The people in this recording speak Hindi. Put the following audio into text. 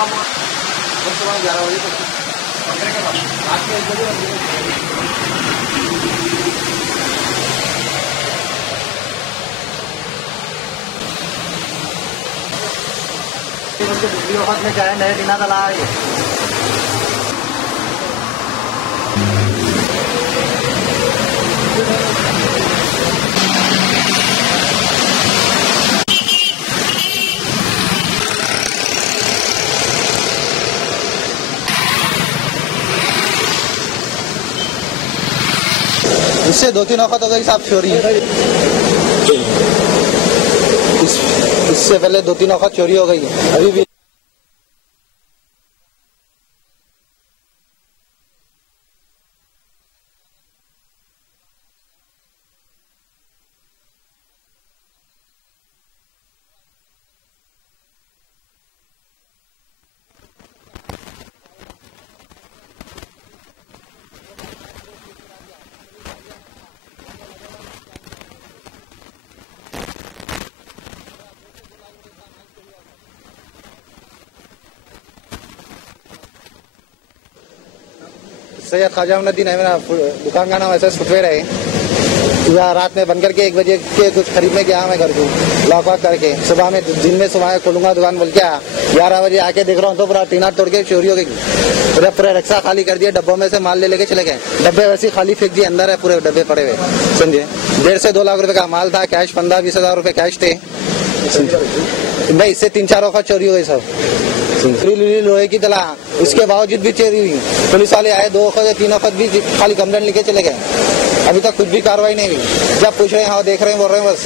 11 बजे तक रात में 1 बजे बिजली वक्त में चाहे नए दिना का ला इससे 2-3 वक्त हो गई साहब चोरी। इससे पहले 2-3 वक्त चोरी हो गई अभी भी। सैयद ख्वाजा अहमदुद्दीन है मेरा दुकान का नाम। ऐसा फुटवेयर है। या रात में बंद करके 1 बजे के कुछ खरीदने गया मैं घर को लॉक वॉक करके। सुबह में दिन में सुबह खोलूंगा दुकान बोल के 11 बजे आके देख रहा हूँ तो पूरा टीना तोड़ के चोरी हो गई। पूरा रिक्शा खाली कर दिया, डब्बों में से माल ले लेके चले गए। डब्बे वैसे खाली फेंक दिए, अंदर है पूरे डब्बे पड़े हुए। समझे 1.5 से 2 लाख रुपए का माल था। कैश 15-20 हजार रुपए कैश थे भाई। इससे 3-4 वक्त चोरी हो गई सब लोहे की तला। उसके बावजूद भी चोरी हुई। पुलिस वाले आए 2 वक्त 3 वक्त भी खाली कंप्लेंट लिखे चले गए। अभी तक कुछ भी कार्रवाई नहीं हुई। जब पूछ रहे हैं हाँ देख रहे हैं बोल रहे हैं बस।